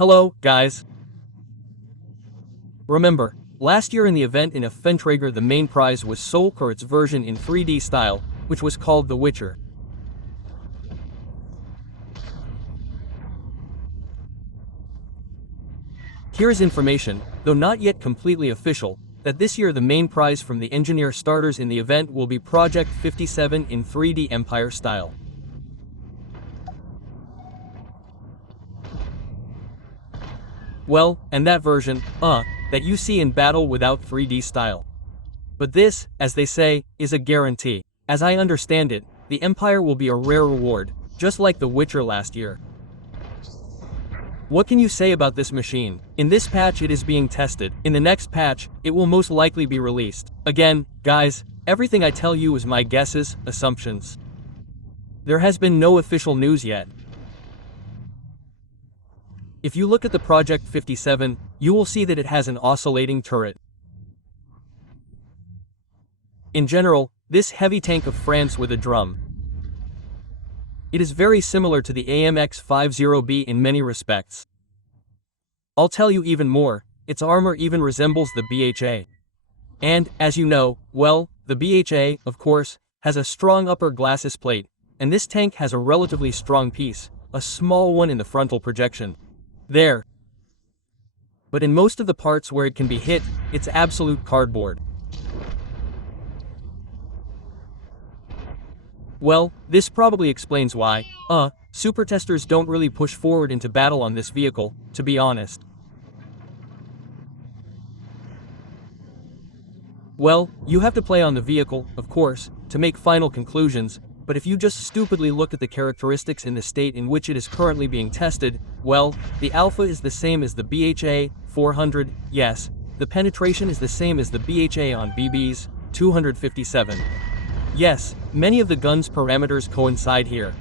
Hello, guys. Remember, last year in the event in Ampere the main prize was Soul or its version in 3D style, which was called The Witcher. Here's information, though not yet completely official, that this year the main prize from the engineer starters in the event will be Project 57 in 3D Empire style. Well, and that version, that you see in battle without 3D style. But this, as they say, is a guarantee. As I understand it, the Empire will be a rare reward, just like The Witcher last year. What can you say about this machine? In this patch it is being tested. In the next patch, it will most likely be released. Again, guys, everything I tell you is my guesses, assumptions. There has been no official news yet. If you look at the Project 57, you will see that it has an oscillating turret. In general, this heavy tank of France with a drum. It is very similar to the AMX-50B in many respects. I'll tell you even more, its armor even resembles the BHA. And, as you know, well, the BHA, of course, has a strong upper glacis plate, and this tank has a relatively strong piece, a small one in the frontal projection. There. But in most of the parts where it can be hit, it's absolute cardboard. Well, this probably explains why, super testers don't really push forward into battle on this vehicle, to be honest. Well, you have to play on the vehicle, of course, to make final conclusions, but if you just stupidly look at the characteristics in the state in which it is currently being tested, well, the alpha is the same as the BHA 400, yes, the penetration is the same as the BHA on BB's 257. Yes, many of the gun's parameters coincide here.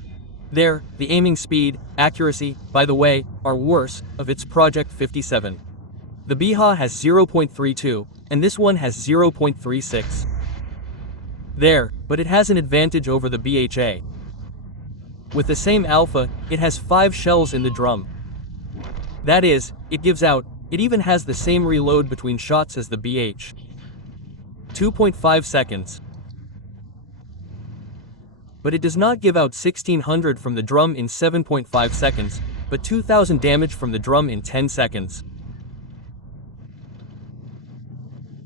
There, the aiming speed, accuracy, by the way, are worse, of its Project 57. The BHA has 0.32, and this one has 0.36. There, but it has an advantage over the BHA. With the same alpha, it has 5 shells in the drum. That is, it gives out, it even has the same reload between shots as the BH. 2.5 seconds. But it does not give out 1600 from the drum in 7.5 seconds, but 2000 damage from the drum in 10 seconds.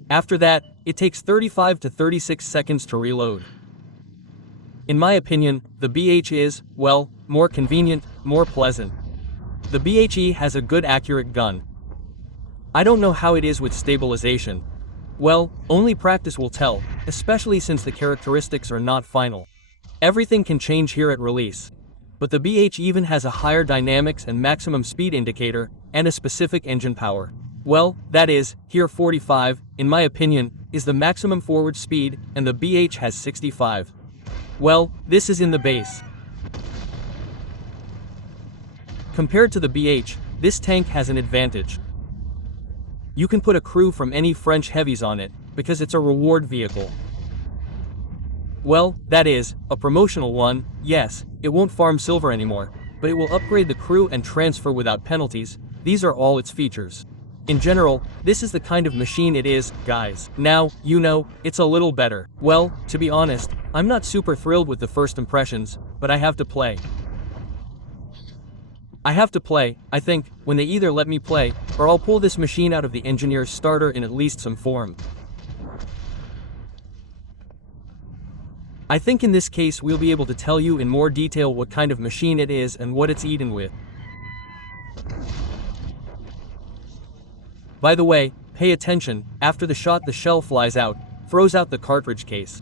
After that, it takes 35 to 36 seconds to reload. In my opinion, the BH is, well, more convenient, more pleasant. The BHE has a good accurate gun. I don't know how it is with stabilization. Well, only practice will tell, especially since the characteristics are not final. Everything can change here at release. But the BH even has a higher dynamics and maximum speed indicator, and a specific engine power. Well, that is, here 45, in my opinion, is the maximum forward speed, and the BH has 65. Well, this is in the base. Compared to the BH, this tank has an advantage. You can put a crew from any French heavies on it, because it's a reward vehicle. Well, that is, a promotional one, yes, it won't farm silver anymore, but it will upgrade the crew and transfer without penalties. These are all its features. In general, this is the kind of machine it is, guys. Now, you know, it's a little better. Well, to be honest, I'm not super thrilled with the first impressions, but I have to play. I think, when they either let me play, or I'll pull this machine out of the engineer's starter in at least some form. I think in this case we'll be able to tell you in more detail what kind of machine it is and what it's eaten with. By the way, pay attention, after the shot the shell flies out, throws out the cartridge case.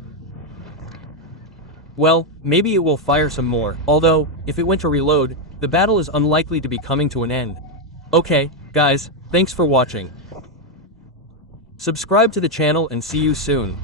Well, maybe it will fire some more, although, if it went to reload, the battle is unlikely to be coming to an end. Okay, guys, thanks for watching. Subscribe to the channel and see you soon.